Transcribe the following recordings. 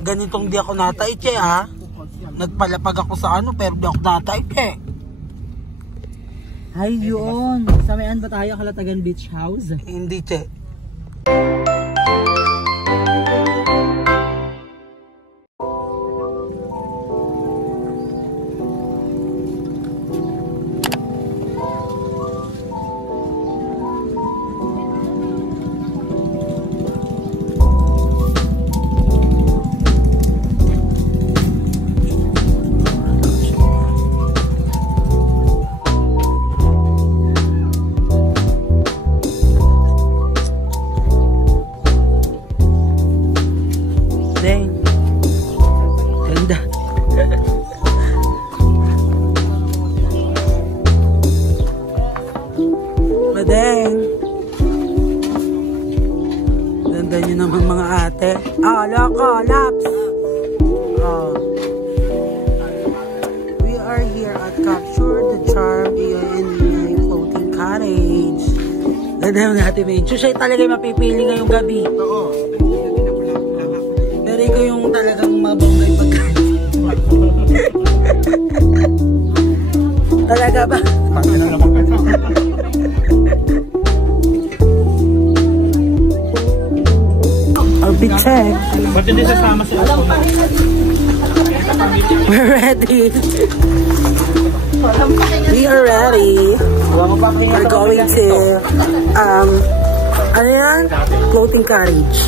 Ganitong di ako nataiche ha. Nagpalapag ako sa ano pero di ako nataiche. Ay yun. Sa mayan ba tayo, Kalatagan Beach House? Hindi che. Ganda. Madeng. Ganda nyo naman mga ate. Loko, laps. We are here at Capture the Charm in my floating cottage. Ganda naman natin, Mencho. Siya talaga mapipili ngayong gabi. Oo. Pero ikaw yung talagang mabangay pagkain. Talaga ba? I'll be check. Ba't hindi sasama sa ito? We're ready. We are ready. We're going to ano yan? Floating cottage.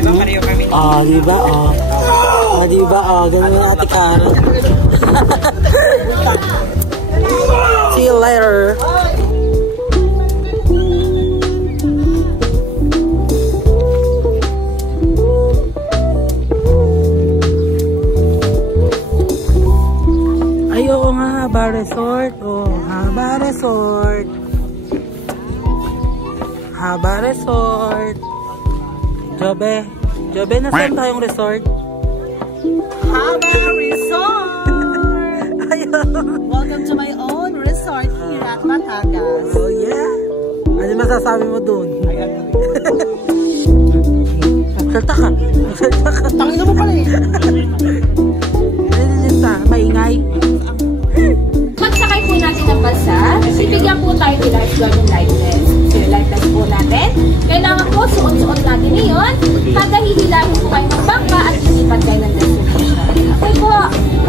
Diba pareho kami? Diba? Diba? Ganun yung ate Karen. See you later. Ay, oo nga, Haba Resort. Haba Resort. Haba Resort. Jobe, nasaan tayong resort? Haba Resort! Welcome to my own resort here at Batangas. Oh yeah? Ano masasabi mo dun? Salta ka. Tangin mo pala eh. Lista, maingay. Pagsakay po natin ng basa, bibigyan po tayo ni lifeguard ng life vest. So yung life vest po natin, kailangan po suot-suot natin ngayon, kada hihilahin po kayo ng bangka at lilipat kayo ng destination. Okay po,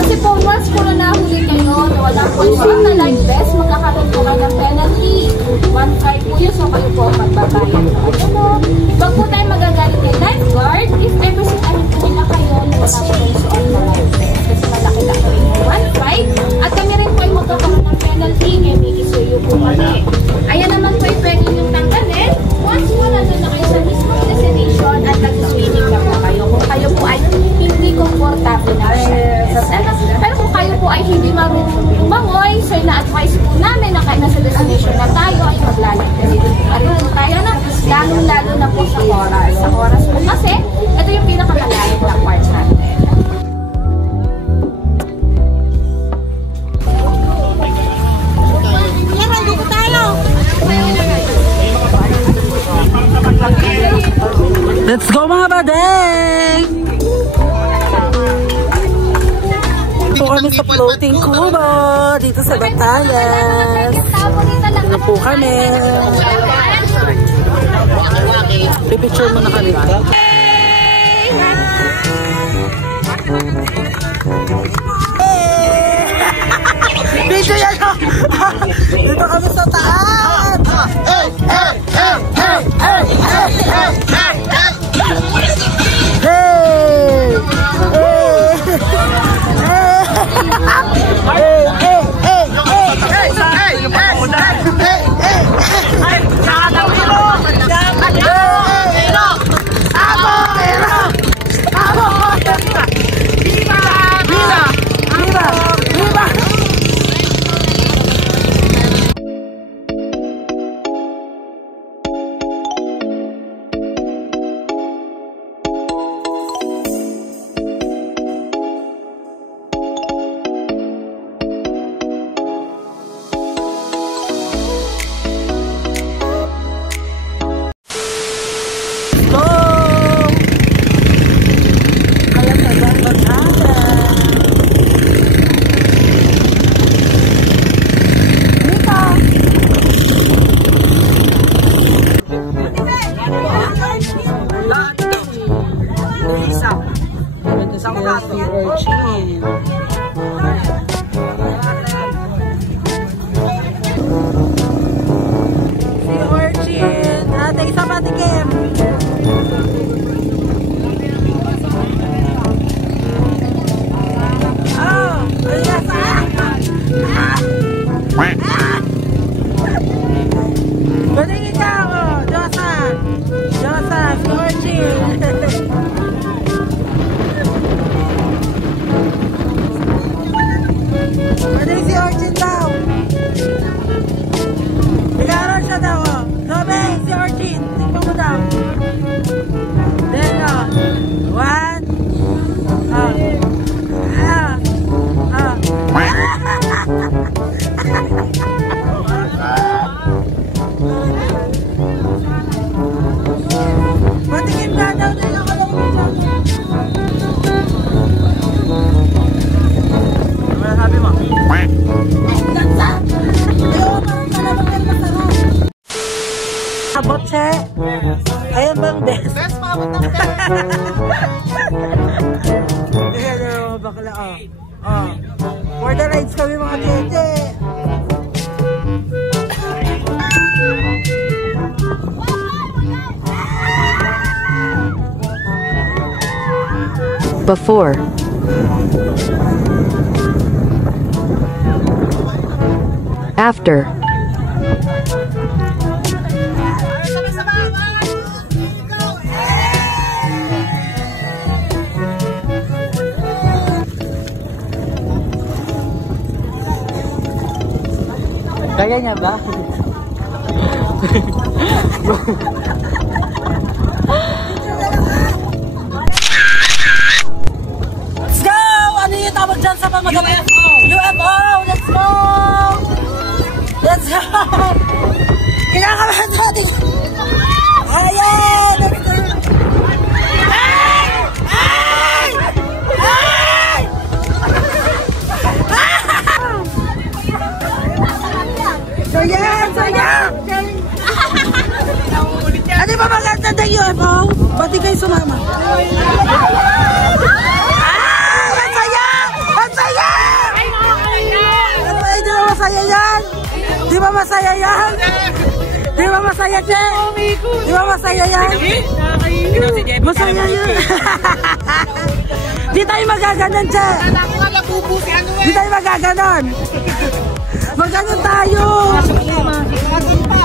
kasi po once po na nahuli kayo na wala po suot na life vest, magkakaroon po kayo ng penalty. 1.5 po yun, so kayo po magbabayad. Wag po tayo magagalit kay lifeguard if ever sinahin po nila kayo na wala po yung suot na life vest. Kasi malaki-laki yung 1.5 at kami rin po yung magkakaroon ng penalty kaya may isuyo po kami. Ayan naman po yung pwede yung tanggalin once mo nandun na kayo sa mismong destination at nag-swimming na po kayo. Kung kayo po ay hindi komportable na pero kung kayo po ay hindi marunong lumangoy, so ina-advise po namin na kahit nasa destination na tayo ay maglalag. Kasi marunong tayo na lalo na po sa oras. Sa oras po kasi, ito yung pinakamalalim na part natin. Let's go mga badeng! Dito kami sa floating kubo dito sa Batangas. Ano po kami? Pipicture mo na kami. Video yan! Dito kami sa taas! Hey! Hey! Hey! Hey! Hey! Hey! Hey! Orchin. Si Orchin. Ate, isa pa tikim. Oh, yes. Galing ikaw, oh. Diyosa. Diyosa, si Orchin. Galing si Orchin daw. Nag-aaral siya daw, oh. Sabi, si Orchin. Tingnan mo daw. Then, oh. 1. Matingin ka daw na yung kalong mo dyan. Ano na sabi mo? Gansa! Ayaw, parang kalabang yan masarap. Abot siya. Ayan ba ang best? Best maabot ng best. Hello, bakla. Oh. For the rides kami mga tete. Before. After. Kaya niya ba? Let's go! Ano yung tawag dyan sa pamagabi? UFO! Let's go! Let's go! Kinakabahan natin! Ayan! Let's go! Sayang! Sayang! Ano ba maganda ng UFO? Ba't di kayo sumama? Ang saya! Ang saya! Di ba masaya yan? Di ba masaya yan? Di ba masaya, Che? Di ba masaya yan? Masaya yan! Di tayo magaganon, Che! Di tayo magaganon! Maganon tayo!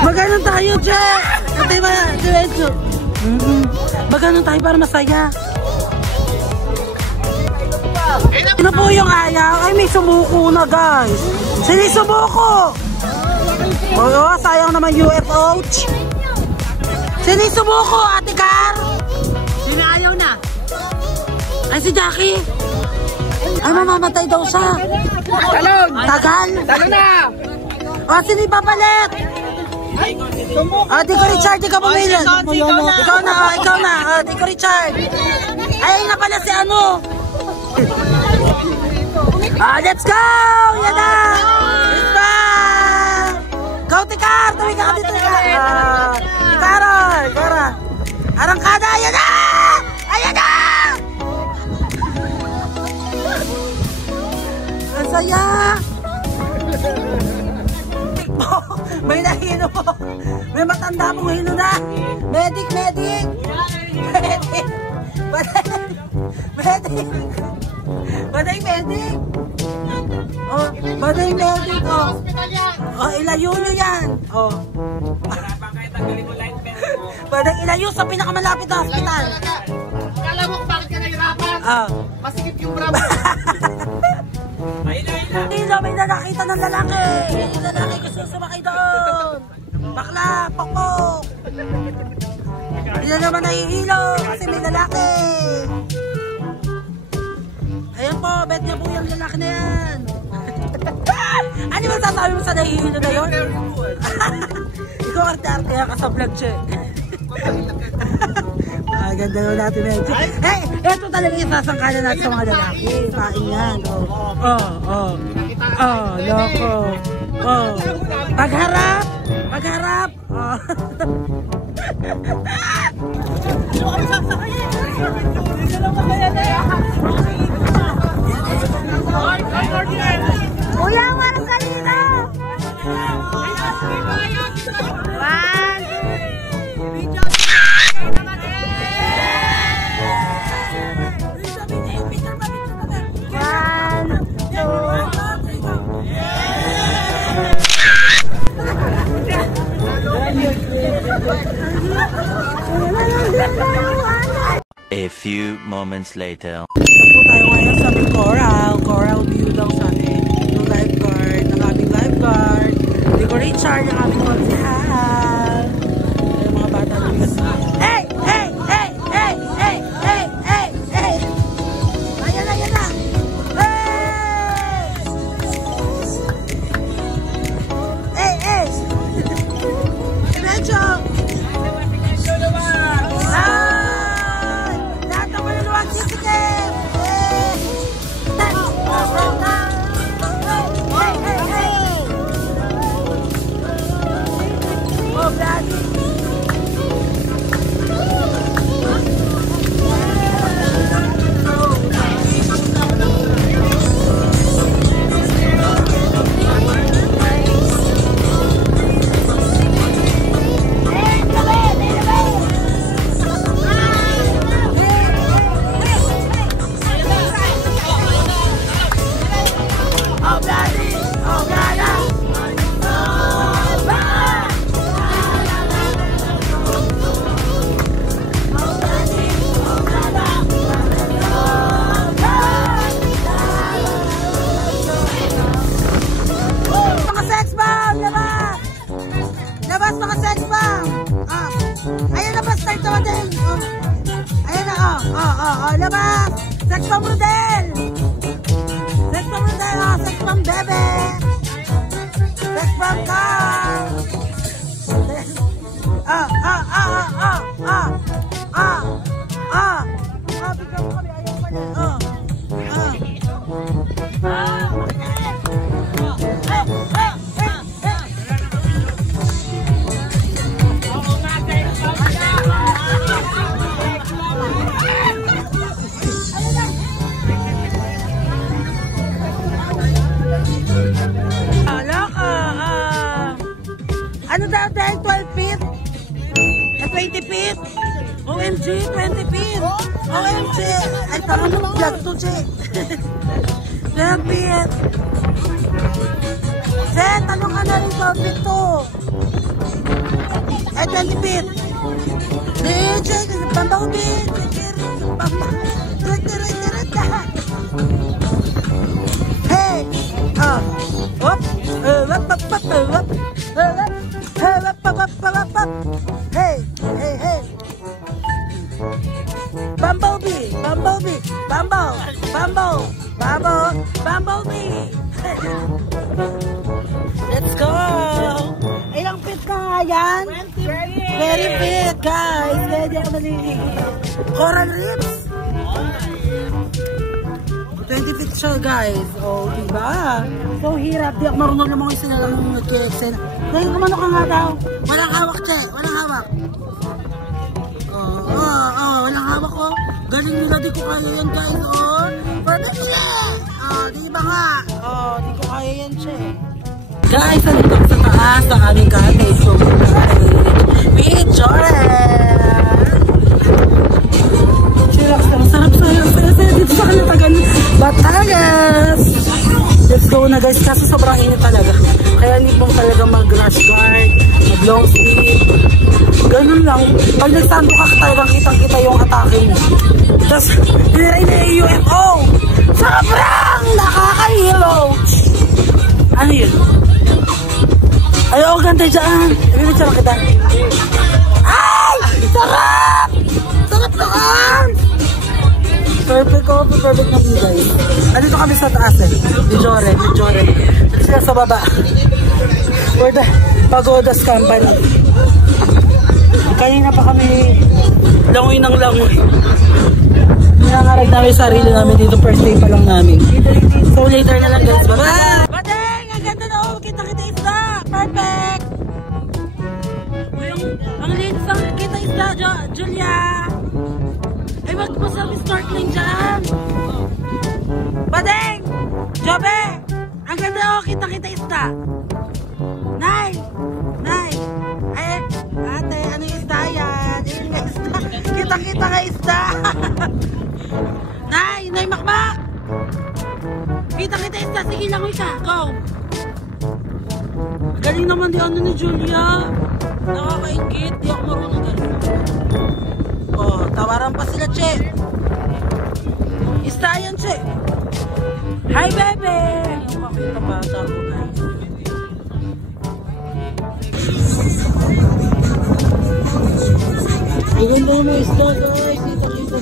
Maganon tayo, Che! Ate ba, diretso. Maganon tayo para masaya. Ano po yung ayaw? Ay, may sumuko na, guys. Sini sumuko? Oo, sayang naman UFO. Sini sumuko, Ate Car? Sino ayaw na? Ay, si Jackie. Ay, mamamatay daw siya. Talon! Tagal? Talon na! O, sino ipapalit? Di ko Richard, di ka pumili. Ikaw na, ikaw na. Di ko Richard. Ay, na pala si ano. Let's go! Yan na! Let's go! Go, Tikar! Tuwi ka dito, Tikar! Tikar! Tikar! Arangkada! Yan na! Ayan na! Ang saya! May nahino po. May matanda pong hino na. Medic, medic. Medic. Medic. Baday medic. Oh, baday medic. Oh, ilayo nyo yan. Oh. Baday ilayo sa pinakamalapit na hospital. Kala mo kung bakit ka nahirapan? Masikip yung bravo. May nakita ng lalaki. Yung lalaki gusto sumakay doon. Bakla, pokpok. Hindi na naman nahihilo kasi may lalaki. Ayan po, bet niya po yung lalaki na yan. Ano ba sasabi mo sa nahihilo na yun? Ikaw arte-arte ka sa vlog siya. Ganda naman natin medyo. Eh, eto talaga yung sasangkalan natin sa mga lalaki. Paing yan. Loko. Pagharap. Pagharap. Ano kami sasakayin? Hindi na lang magaya na yan. A few moments later. Ito po tayo ngayon sa may Coral View daw sa amin. Yung lifeguard, ang aming lifeguard. Hindi ko Richard, ang aming konsihal. Yung mga bata namin kasi. Hey! Hey! Hey! Hey! Hey! Hey! Hey! Hey! Ayan na! Ayan na! Hey! Hey! Hey! Medyo! Labas! Sex bomb model! Sex bomb model! Sex bomb bebe! Sex bomb car! Bigyan mo kami, ayaw pa niya. Ano daw dahil 12 feet? 20 feet? OMG, 20 feet! OMG! Ay, tama mo, vlog to, Che. 12 feet! Che, tanong ka na rin 12 feet to. Ay, 20 feet! Che, pambaw feet! Hey! Whoop! Hey, hey, hey. Bumblebee. Let's go. Ilang feet na nga yan? 20 feet, guys. Kaya di ako naliligo. Coral reefs. 20 feet siya, guys. Oh, diba? So, hirap. Di ako marunong namang isa na lang nag-exen. Dahil kumano ka nga daw. Walang hawak, Che. Walang hawak. Walang hawak, oh. Galing nila. Di ko kaya yan, guys, oh. Perfect, Che. Di ba nga? Di ko kaya yan, Che. Guys, nandito ko sa taas ng aming cottage. So, with Jordan. Chillax lang. Sarap sa'yo. Dito sa Kalatagan, Batangas. Let's go na, guys. Kaso sobrang init talaga. Kaya hindi mo talaga mag-rush guard, mag-long sleeve. Ganun lang. Pag nagsando ka, talagang kitang-kita yung atake mo. Tapos, nilay na yung UFO. Sobrang nakakahilo. Ano yun? Ayaw, ganda dyan. Ibibitsara kita. Ay! Sarap! Sarap naman! Perfect na view, guys. Andito kami sa taas Ni Joren. Dito sila sa baba. For the Pagodas Company. Kanina pa kami langoy ng langoy. Nangarag namin yung sarili namin dito. First day pa lang namin. So later na lang, guys. Bye-bye! Badeng! Ang ganda na oh! Kita-kita isda! Perfect! Ang linis ang kita isda, Julia! Ay, wag mo sabi snorkeling dyan. Badeng! Jobe! Ang ganda o, kita-kita isda. Nay! Ay, ate, ano yung isda yan? Yung isda. Kita-kita ka isda. Nay Makmak! Kita-kita isda. Sige lang isa. Go! Galing naman di ano ni Julia. Nakakaingit. Di ako marunong ganun. na, Che. Ista yan, Che. Hi, bebe! Ang kakita bata ko, guys. Ang ganda mo isda, guys.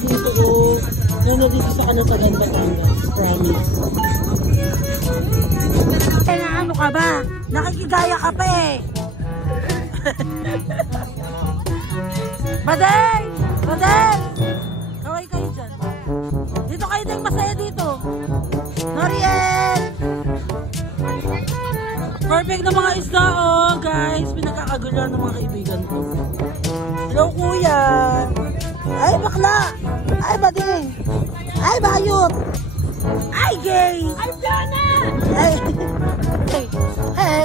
Dito ko. Yan na dito sa Kalatagan, Batangas. Promise. Eh, na ano ka ba? Nakikigaya ka pa eh. Baday! Baday! Kaway kayo dyan. Dito kayo din masaya dito. Noriel! Perfect na mga isda, oh, guys. Pinagkakaguluhan ng mga kaibigan ko. Hello, kuya. Ay, bakla. Ay, bading. Ay, bayot. Ay, gay. Ay, Fiona. Ay, hey, hey,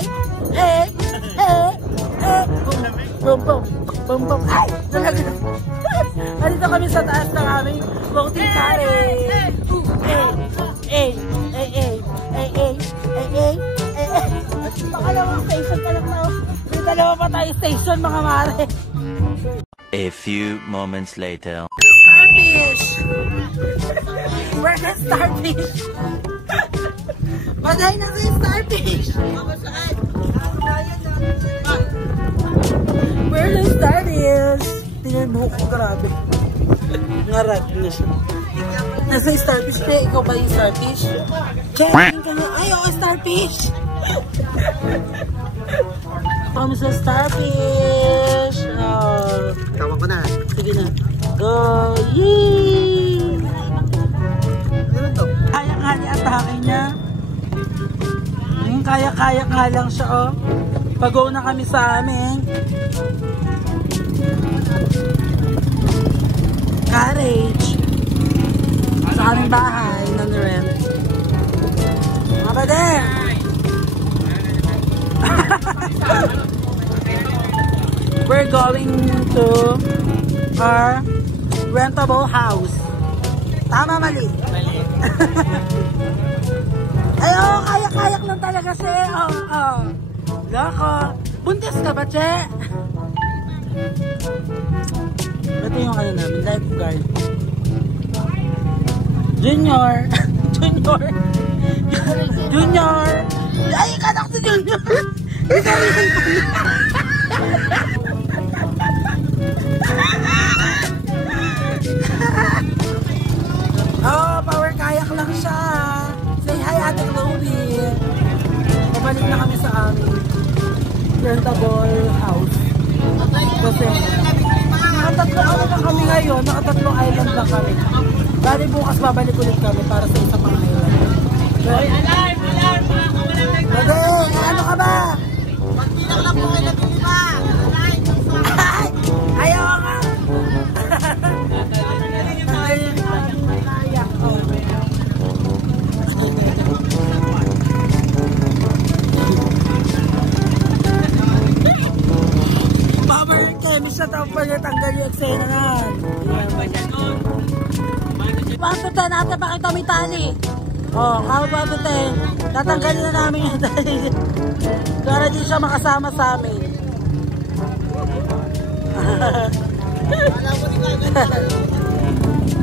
hey, hey, hey. Bum, bum, bum, bum. Ay, talaga. Nandito kami sa taas ng aming floating carriage. Eh, Pakalawang station ka lang na. May dalawa pa tayo station, mga mare. A few moments later. Starfish! Where's the starfish? Bagay na kayo starfish! Where's the starfish? Tingnan mo ko, grabe. Ngarag na siya. Nasa yung starfish na, ikaw ba yung starfish? Check! Ay, oo, starfish! Kami sa starfish! Tawag ko na. Sige na. Go! Yee! Kaya-kaya atake niya. Kaya-kaya nga lang siya, oh. Pag-go na kami sa amin. Carriage. Sa aming bahay, non-rent. Mga pader! We're going to our rentable house. Tama, mali? Mali. Ay, oh, kayak-kayak lang talaga siya. Oh. Loko. Buntis ka ba, Che? Ito yung ano namin, lifeguard. Junior. Junior. Ay, kanak si Junior. Oh, power kayak lang siya. Say hi, Ate Chloe. Pabalik na kami sa aming rentable house. Kasi nakatatlo ano lang kami ngayon, nakatatlong island lang kami. Dali bukas babalik ulit kami para sa isa pang island. Alarm! Badeng, ano ka ba? Magbilang lang po kayo na bilima. Ayaw nga. Power chemist na tawag pa niya, tanggal yung eksena na. 1 to 10 natin, bakit kami tali? Oh, count 1 to 10. Tatanggalin na namin yung tali. Para di siya makasama sa amin.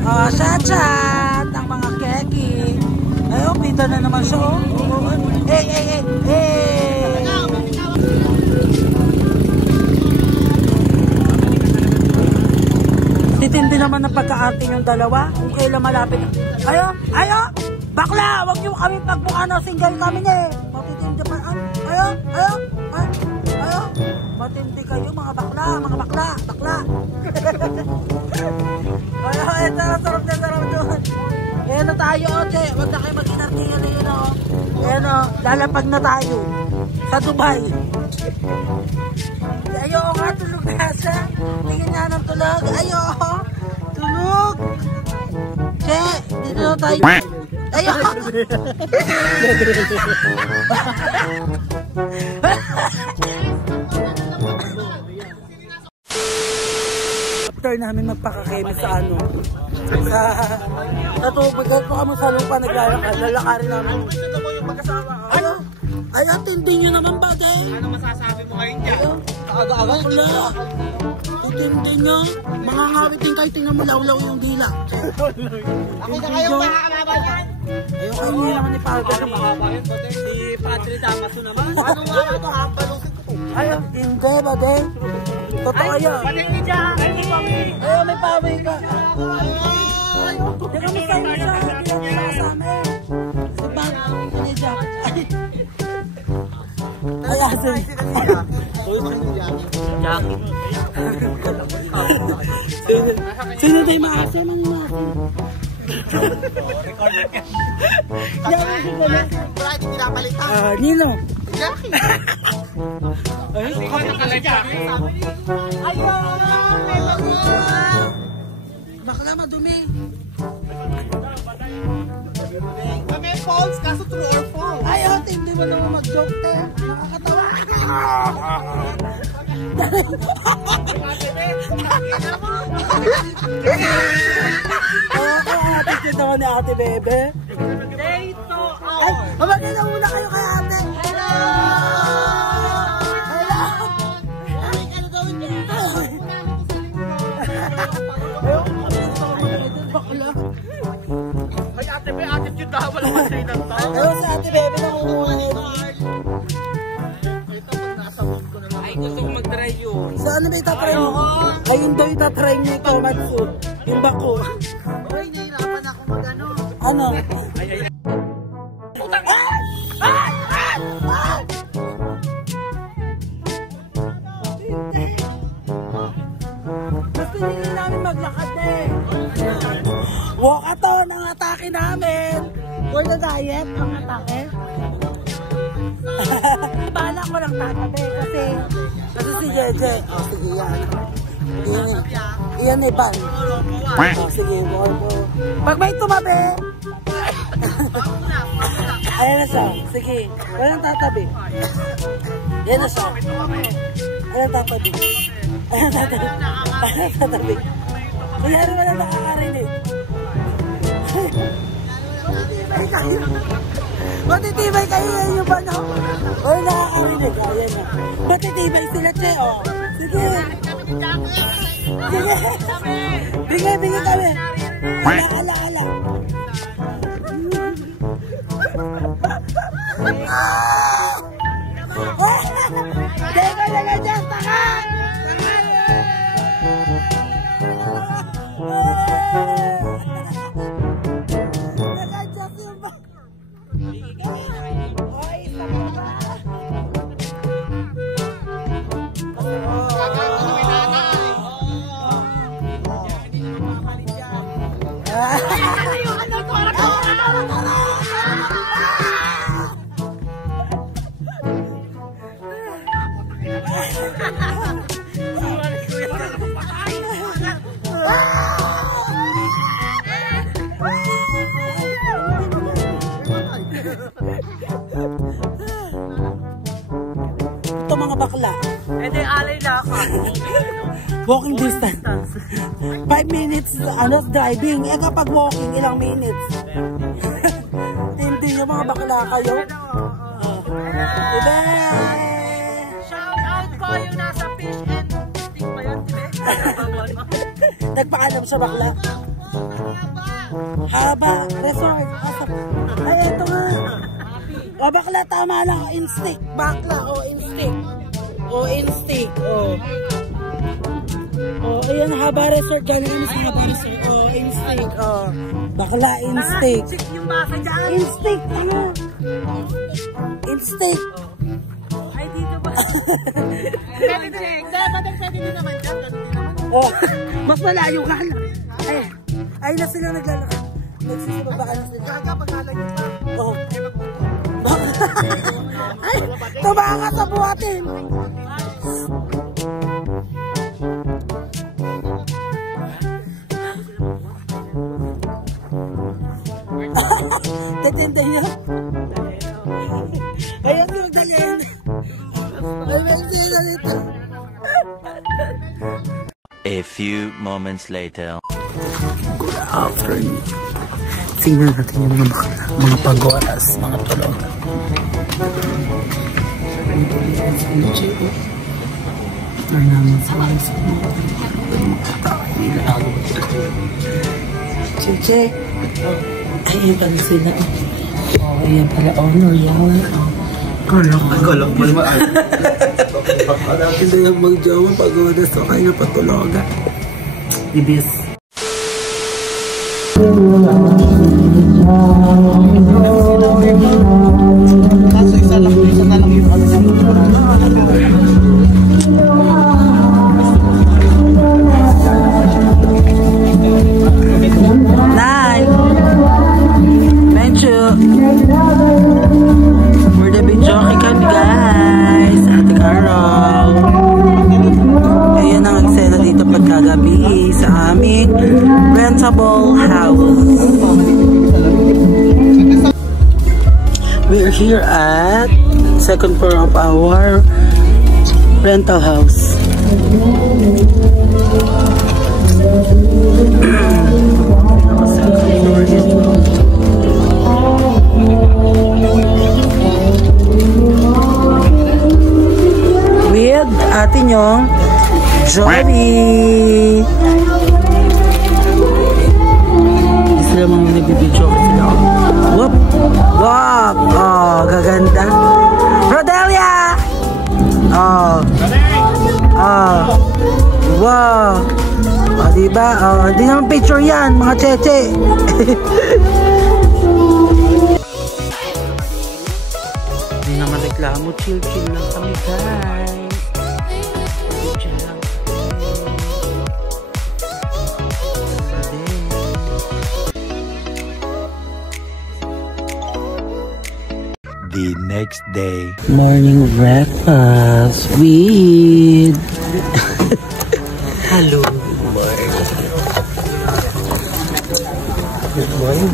Oh, chat-chat ang mga keki. Ay, bida na naman siya, oh. Hey. Titindi naman ng pagka-arte yung dalawa. Kung kailan malapit. Ayo! Bakla! Huwag niyo kami pagbuka na single kami niya eh. Matitindi pa. Ayo! Matindi kayo mga bakla. Ayo, ito. Sarap doon. Ayan na tayo, Oche. Huwag na kayo mag-inartingan na yun, oh. Ayan, oh. Lalapag na tayo. Sa Dubai. Ayo nga, tulog na siya. Tingin nga ng tulog. Ayo, tulog. Che, dito na tayo. Ayo. After namin magpakakeme sa ano, sa natubig ko kami sa lupa, lalakarin namin. Ano? Ay, tindi nyo naman bagay. Ano masasabi mo ngayon dyan? Aga-aga ko na. Tutindi nyo. Mga ngawit din kayo, tingnan mo lawlaw yung dila. Ako na kayo, mahaba yan. Ayaw kayo nilang ni Padre. Si Padre Damaso naman. Ano nga ito, hampalusin ko. Ayaw, hindi ba din? Totoo yan. Pating ni Jack. Ayaw, may paway ka. Hindi kami kayo siya. Hindi kami sa amin. Si Padre ni Jack. Ay, asin. Jackie. Sino tayo maasa ng natin? Yan, sino na? Bakit pinapalitan? Nino. Jackie. Ay, bakla madumi. Kami false, kaso true or false? Ay, ate, hindi mo naman mag-joke, te. Nakakatawa. Oo, ate, ito naman ni ate, bebe. Ay, mabagay na muna kayo kay ate. Hello! Hello! Ano gawin niya? Bakla. May ate, may attitude na wala masay ng tao. Ayaw sa ate, bebe, nakukuhin. Ay, gusto ko mag-try yun. Saan na ba itatry mo? Ayun daw itatry niyo ito, Matsu. Yung bako. Uy, nahihirapan ako mag-ano. Ano? Mas pinili namin maglakad eh. Walkathon ang atake namin. For the diet, ang atake. Bala ko lang tatabi kasi si Jeje. Oh, sige yan. Iyan eh, ban. Oh, sige, more. Pag may tumabi. Ayan na siya. Sige. Walang tatabi. Ayan na siya. Walang tatabi. Ayan tatabi. Ayan tatabi. Kaya walang nakakarinig. Matitibay kayo yan yung bano. Or nakakarinig. Ayan na. Matitibay sila, Che. Oh. Sige. Sige. Bingay kami. Ala. Teka na dyan, taka! Nag-adjust yung bak. Oy, isa pa ba? Ito mga bakla. Hindi, alay na ako. Walking distance. 5 minutes driving. Eh kapag walking, ilang minutes? Hindi yung mga bakla kayo. Diba? Shout out ko yung nasa fish and stick pa yan, diba? Nagpaalam sa bakla. Haba. Resort. Ay, ito nga. O bakla, tama lang. Instinct. Bakla. O instinct. O, ayan. Haba Resort. Galing kami sa Haba Resort. O, instinct. O. Bakla, instinct. Yung baka dyan. Instinct. Ayan. Instinct. Ay, dito ba? Pwede din naman dyan. Oh, mas malayo ka na. Ay na sila naglalakad. Nagsisibabaan na sila. Gaga, paglalagyan pa. Oh. Ay, tumanga sa buhatin. Tatindi niya. Ayun yung dalhin. Ay, may sila dito. A few moments later. Good afternoon. Tingnan natin yung mga bakla, mga pagoras, mga tulog. after namin sa mga school. Chiche! Ayan pala sila. Ayan pala, honor yan. Kalak mo naman. Hindi yung mag-jowa pag-uwi sa kanya patulaga. Ibis. Kaso isa na lang yung ano niya. Nine. Medyo. We're the big jockey kami guys. Ate Carol. Ayan ang eksena dito pagkagabi sa aming rentable house. We're here at second floor of our rental house. With ate nyong Joey. Sila mga nagbibidyo ko sila. Whoop! Whoop! Oh, gaganda. Rodelia! Oh. Oh. Wow! Oh, diba? Oh, di naman picture yan, mga cheche. Hindi naman reklamo. Chill-chill lang kami, guys. Chill lang. The next day. Morning breakfast with... Hello. Good morning.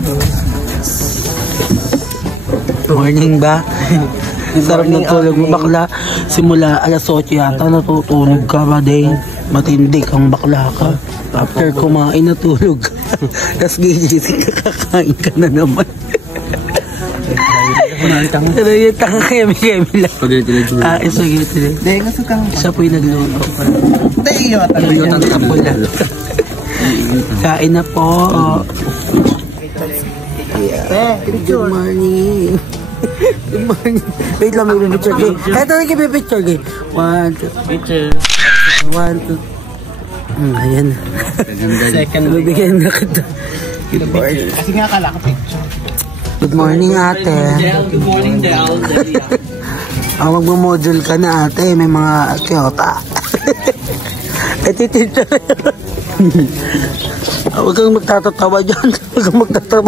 Morning ba? Sarap ng tulog mo bakla. Simula alas 8 yata natutulog ka ba din? Matindi kang bakla ka. After kumain natulog. Tapos gigising ka, kakain ka na naman. Pero yung tanga kemi-kemi lang. Spaghetti. Ah, spaghetti lang. Dahil nga sa kang... Siya po yung nagluto. Dahil yun. Kain na po. Good morning. Good morning. Wait lang, may picture game. Ito na yung picture game. 1, 2. Picture. 1, 2. Ayan. Second. Bibigyan na kita. Good morning. Kasi nga kala ka picture. Good morning, ate. Good morning, Del. Magmamodule ka na, ate. May mga kyota. Ito yung teacher. Huwag kang magtatatawa dyan. Huwag kang magtatawa.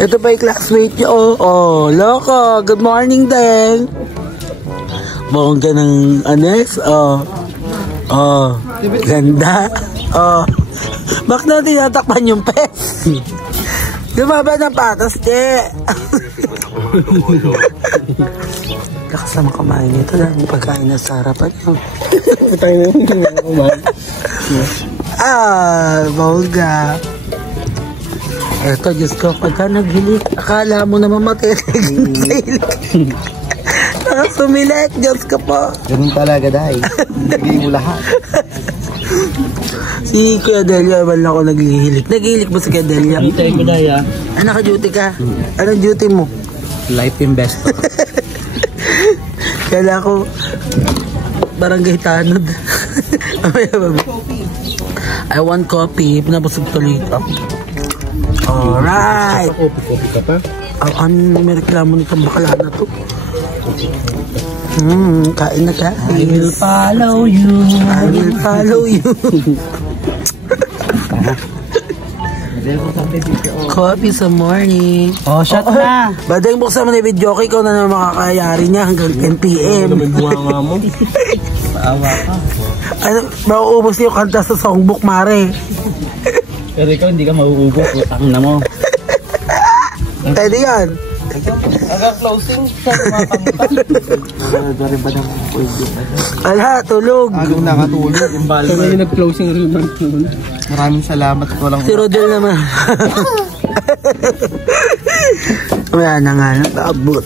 Ito pa yung classmate niyo. Oh, loko. Good morning, Del. Bongga ng anes. Oh, ganda. Oh. Bakit natin tinatakpan yung pes? Lumaba ng patas, de. Lakas naman kumain ito lang. Pagkain na sa harapan nyo. Bongga. Eto, Diyos ko, pagka naghilik, akala mo naman matitig. Sumilik, Diyos ko po. Ganun talaga, dahil. Nagiging mo lahat. Si Kuya Delia, wala ako naghihilik. Naghihilik mo si Kuya Delia? Hintay ko, Daya. Naka-duty ka? Anong duty mo? Life investor. Kala ko, barangay tanod. I want coffee. Pinapasag tuloy ito. Alright. Coffee ka pa? Ano may reklamo nitong bakala na to? Kain na ka. I will follow you. I will follow you. Coffee sa morning. Oh, shot na. Badang buksan mo na yung video ko na naman makakayari niya hanggang 10 p.m. Buwanga mo. Paawa ka. Ano, mauubos niyo kanta sa songbook, mare. Pero ikaw hindi ka mauubos. Ang na mo. Pwede yan. Hanggang closing sa mga kamuta. Ala, tulog. Anong nakatulog? Kami yung nag-closing remark nun. Maraming salamat at walang... Si Rodel naman. Wala na nga, natabot.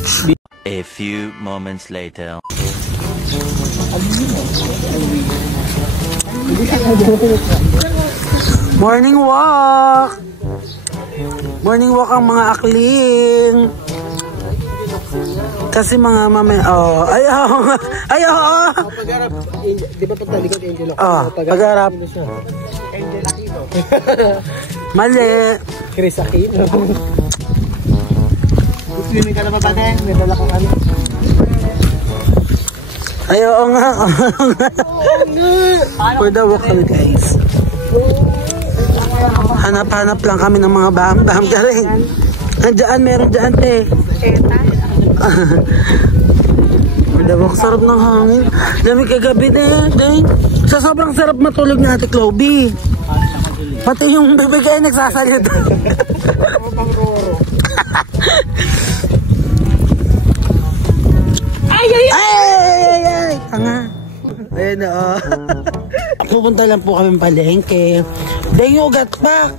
A few moments later. Morning walk! Morning walk ang mga akling. Kasi mga mamay... Oh, ayaw! Ayaw! Pag-harap, di ba pagtalikod Angel ako? Oh, pag-harap. Angel Aquino. Mali! Chris Aquino. Swimming ka na ba ba din? May dala kang ano? Ayaw nga! For the walk kami guys. Hanap-hanap lang kami ng mga baham-baham ka rin. Nandiyan, meron dyan eh. Dawak, sarap ng hangin. Lamig kagabi din. Sa sobrang sarap matulog ni Ate Chloe. Pati yung bibigay nagsasalita. Ay! Tanga. Ayun na oh. Pupunta lang po kami palengke. Dahil yung ugat pa.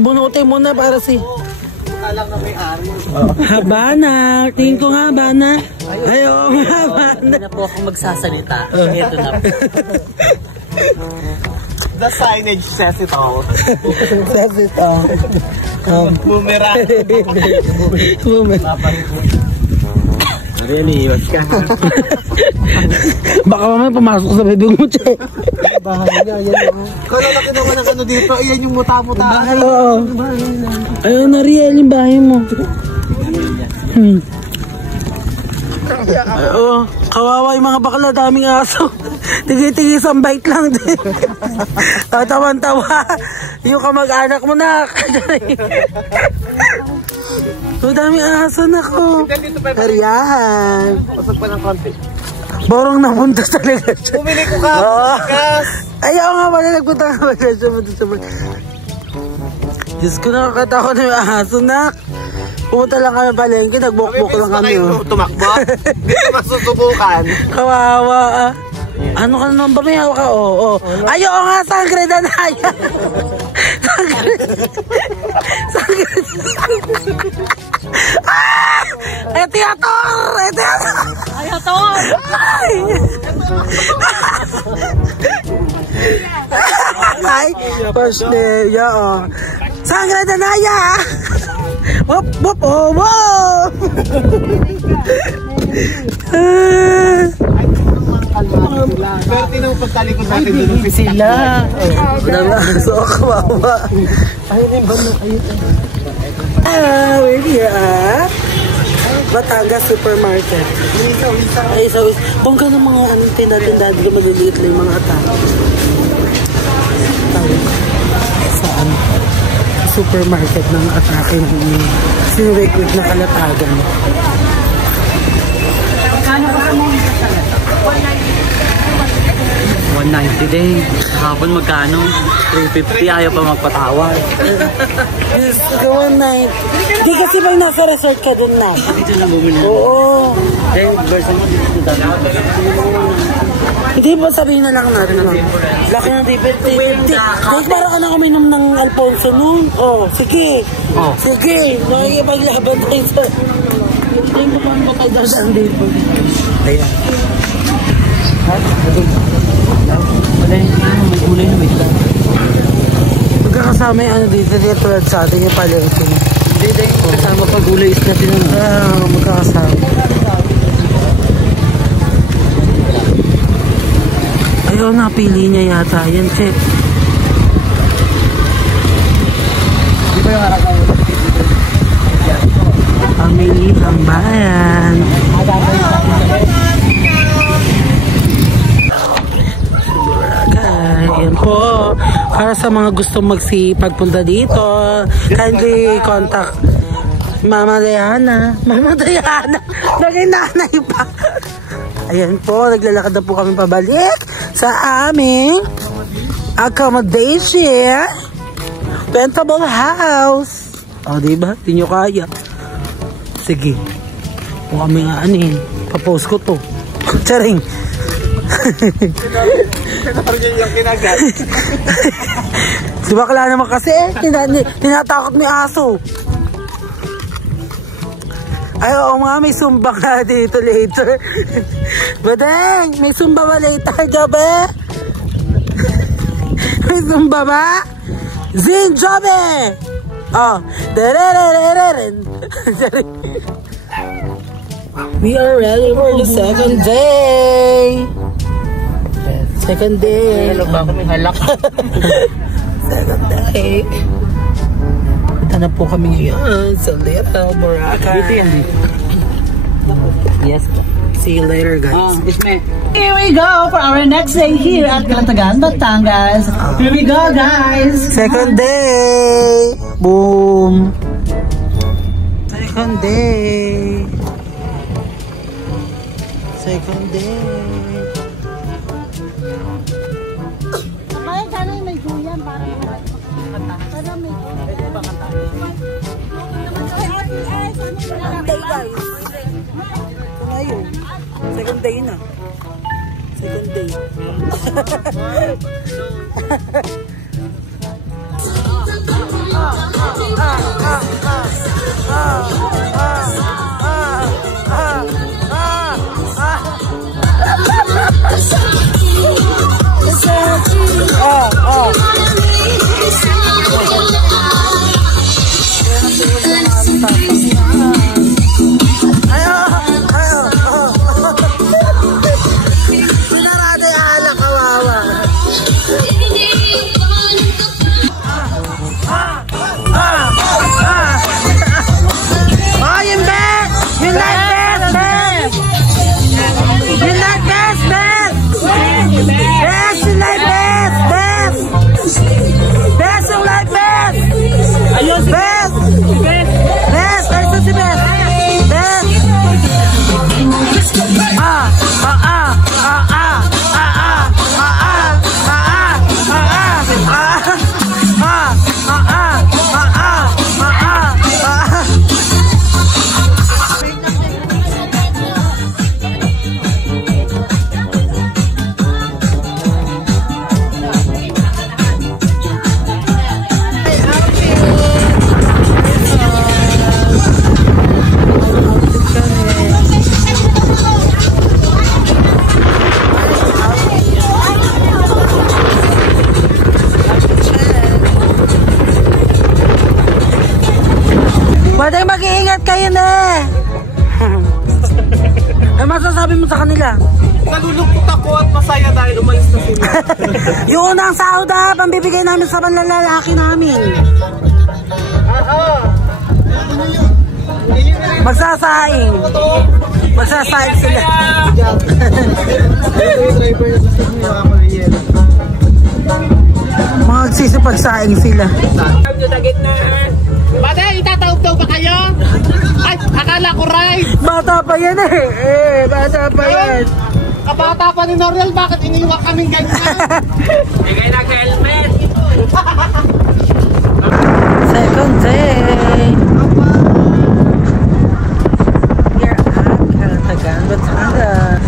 Bunutin mo na para si... Alam na may ari. Habana. Tingin ko nga, Habana. Ayaw nga, Habana. Hindi na po akong magsasalita. Ito na po. The signage says it all. Says it all. Boomerang. Really, yun ka. Baka mamaya pumasok sa bibig mo, Che. Bahay na, yan o. Kala na kinuha ng ano dito, iyan yung muta-muta. Oo. Ayun na, Riel, yung bahay mo. Oo, kawawa yung mga bakla, daming aso. Tigi-tigi isang bite lang din. Tawan-tawa. Yung kamag-anak mo na. Ang daming aso na ko. Kariyahan. Pasag pa ng konti. Borong napunta talaga siya. Bumili ko ka, gas. Ayaw nga pala, nagpunta ka pala siya. Diyos ko, nakakatakot na yung aso na. Pumunta lang kami palengke, nagbukbuk lang kami. Tumakbo? Hindi ko masusubukan. Kawawa ah. Ano ka naman ba? May hawak ka? Oo. Ayaw nga, sangre na naya. Sangre. Ah! Etiator! Ayator! Ay, Pasleya oh. Sangre na naya! Wop, wop, oh, wop! Pero tinong pagtalikod natin doon Sila. Madami aso ako, kawawa. Ayun yung bando. We're here at Batangas Supermarket. Ay, so, kung ka ng mga tinda-tinda, di ka maliliit lang yung mga atake. Saan? Supermarket ng atake ng sinurecruit na Kalatagan. Kano ba mo sa salata? 190 din. Hapon magkano? 350. Ayaw pa magpatawad. Yes, one night. Di kasi bang nasa resort ka din na? Dito na bumili. Oo. Then, version mo dito dito. Hindi ba sabihin na lang natin naman? Laki ng difference. Dahil parang ka nang uminom ng Alfonso noon. Oh, sige. Oh. Sige. Nakikipaglaban tayo sa... Tingin ko paano ba tayo dadaan dito? Ayan. May gulay na may lang. Magkakasama yung ano dito tulad sa atin yung palengke. Hindi din. Kasama pa gulay is natin. Magkakasama. Ayaw, napili niya yata yan, Che. Di ba yung harap ng Pamili ang bayan. Ayan po. Para sa mga gustong magsipagpunta dito, kindly contact Mama Diana. Mama Diana. Naging nanay pa. Ayan po. Naglalakad na po kami pabalik sa aming accommodation. Rentable house. O, diba? Di nyo kaya. Sige. Kung kami nga anin, papost ko to. Charing. yung kinagat. Si bakla naman kasi tinatakot may aso. Ay, oo nga, may zumba ka dito later. Badeng, may zumba ba later, Jobe? May zumba ba? Zin, Jobe! Oh, we are ready for the second day. Second day. Hello ba kami halak? Second day. Punta na po kami ngayon sa Little Boracay. Dito yan. Yes. See you later, guys. Here we go for our next day here at Calatagan, Batangas. Here we go, guys. Second day. Boom. Second day. Second day. Kaya sana may guyan para para may Second day, guys. Ito na yun. Second day na. Second day. Baday, mag-iingat kayo na. Ano masasabi mo sa kanila? Nalulungkot ako at masaya dahil umalis na sila. Yung unang sahod pambibigay namin sa lalaki namin. Magsasaing. Magsasaing sila. Magsisipagsaing sila. Bate, itatawag-taw ba kayo? Ay, akala ko ride. Bata pa yan bata pa yan. Kabata pa ni Noriel, bakit iniwan kaming ganyan? Bigay na helmet. Second day. Here at Calatagan, Batangas.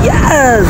Yes!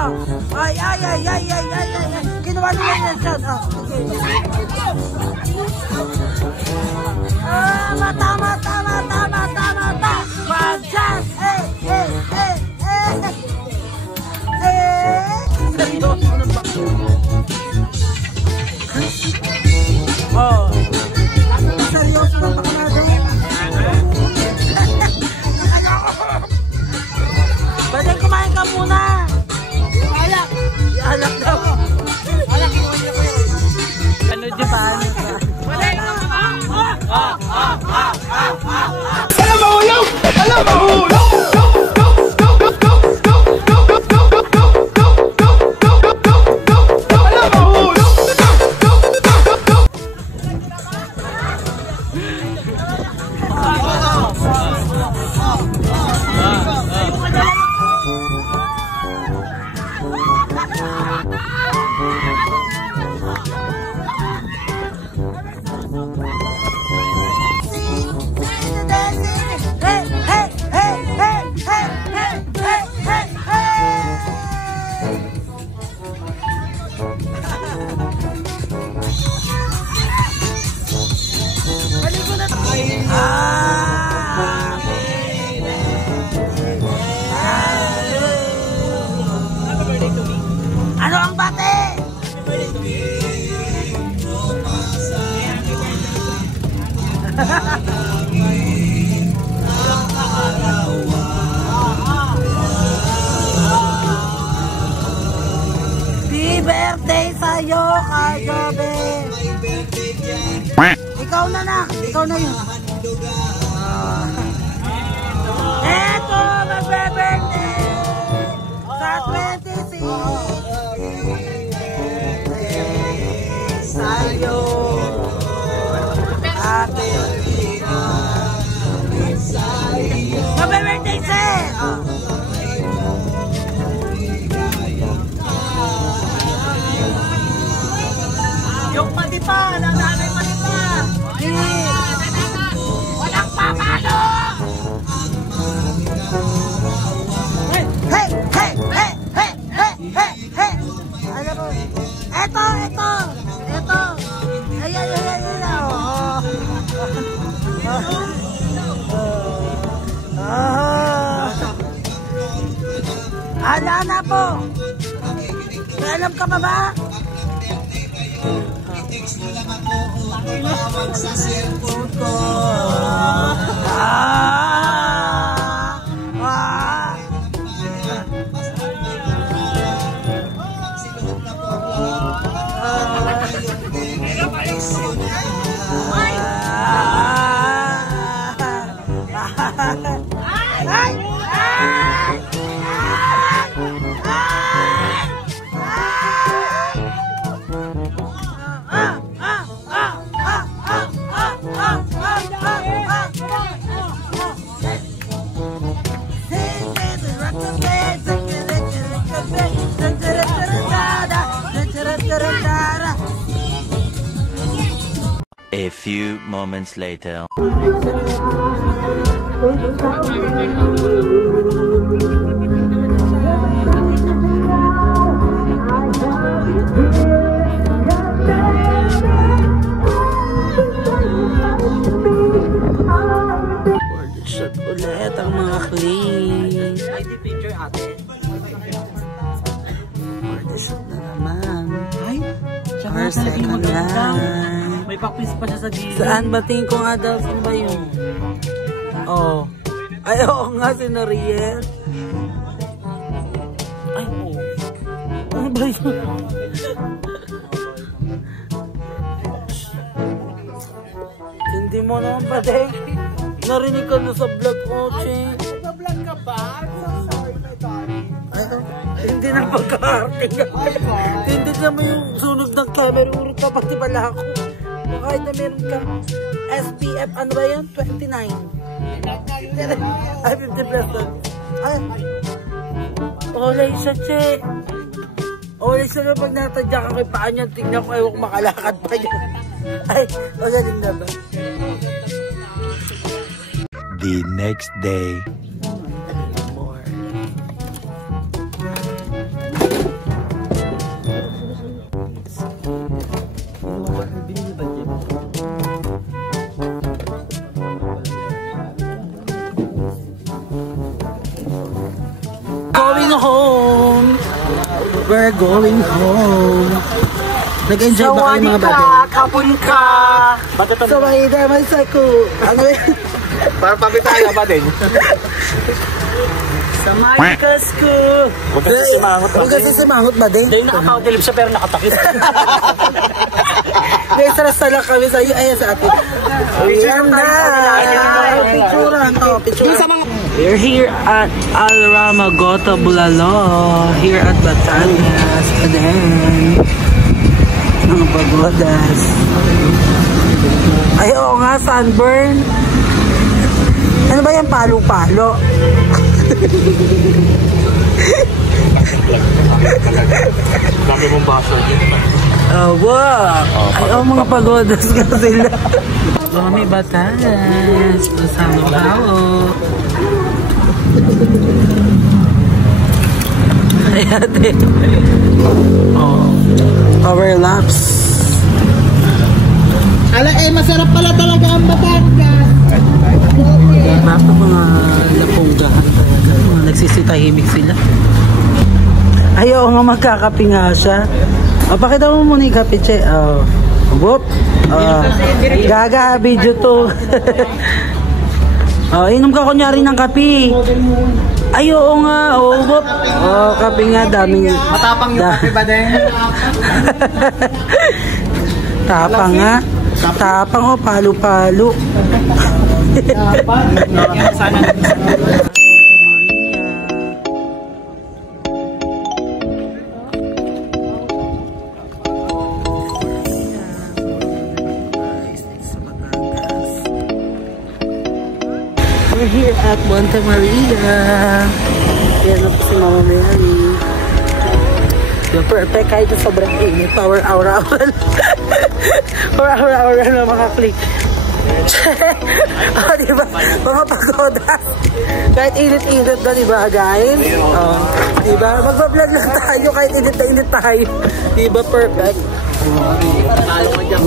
Ay. Kinuha nila yan siya. Tama. Wag dyan. Seryoso na ba? Seryoso na ba ka natin? Pwede kumain ka muna. Alak daw. Ano di ba? Alam mahulog! Alam mahulog! Ano ang bate? Happy birthday sa'yo, Kajobe! Ikaw na yun. Eto, magbe-birthday sa 26. Sa'yo. Happy magbe-birthday set! Yung matipa, nanay matipa. Walang papalo. Hey. Alam mo, eto. Ala na po. Alam ka pa ba? Sa cellphone ko. A few moments later. Shot ulit ang mga clean. ID picture ate. Shot na naman. Ay, Our second line. may pakpis pa siya sa gilid. Saan ba tingin ko nga daw? Sino ba yun? Oh. Ay, oo nga, si Noriel. Ay, oo. Ano ba yun? Hindi mo naman pa din. Narinig ka na sa vlog ko, Ching. Nag-vlog ka ba? I'm so sorry, my darling. Ay, hindi na pagka-arting. Hindi naman yung sunog ng camera. Urot ka pati pala ako. Kahit na meron ka SPF, ano ba yan? 29. Ay, 50 plus lang. Ay, olay siya, Che. Olay siya na pag natadya ka kay paan yan. Tingnan ko, ayaw makalakad pa yan. Ay, magaling na ba? The next day. We're going home. Nag-enjoy ba kayo mga bate? Kapon ka! So, may damay sa ko. Ano yun? Para pabitayo ba din? Sa Marcos ko. Huwag kasi simangot. Huwag kasi simangot ba din? Dahil nakapautilip siya pero nakatakit. Guys, sarasta lang kami sa iyo. Ayan sa atin. Ayan na. Picturean to. Picturean. We're here at Alrama Gota Bulalo. Here at Batangas. Aden. Mga pagodas. Ay, oo nga, sunburn. Ano ba yan? Palo-palo. Dami mong baso dyan. Oh, wow. Ay, oh, mga pagodas ka sila. Mami Batangas. Kasama kao. Ay, ate. Oh. Power laps. Ala, masarap pala talaga ang Batangas. Diba po mga laponggahan talaga. Mga nagsisitahimik sila. Ayaw nga magkakape nga siya. O, pakita mo muna yung kape, che. O, whoop. Gaga, video to. O, inom ka kunyari ng kape. Ay, oo nga. O, whoop. O, kape nga, daming... Matapang yung kape ba din? Tapang nga. Tapang o, palo-palo. Sana. We're here at Monte Maria. Yan na po si Mama Mary. Yung perfect kahit na sobrang init. Power hour. Power hour na makaklik. Oh, diba? Mga pagodas. Kahit init-init na, diba guys? Oh, diba? Magbablog lang tayo kahit init na init tayo. Diba perfect? Talo ka dyan.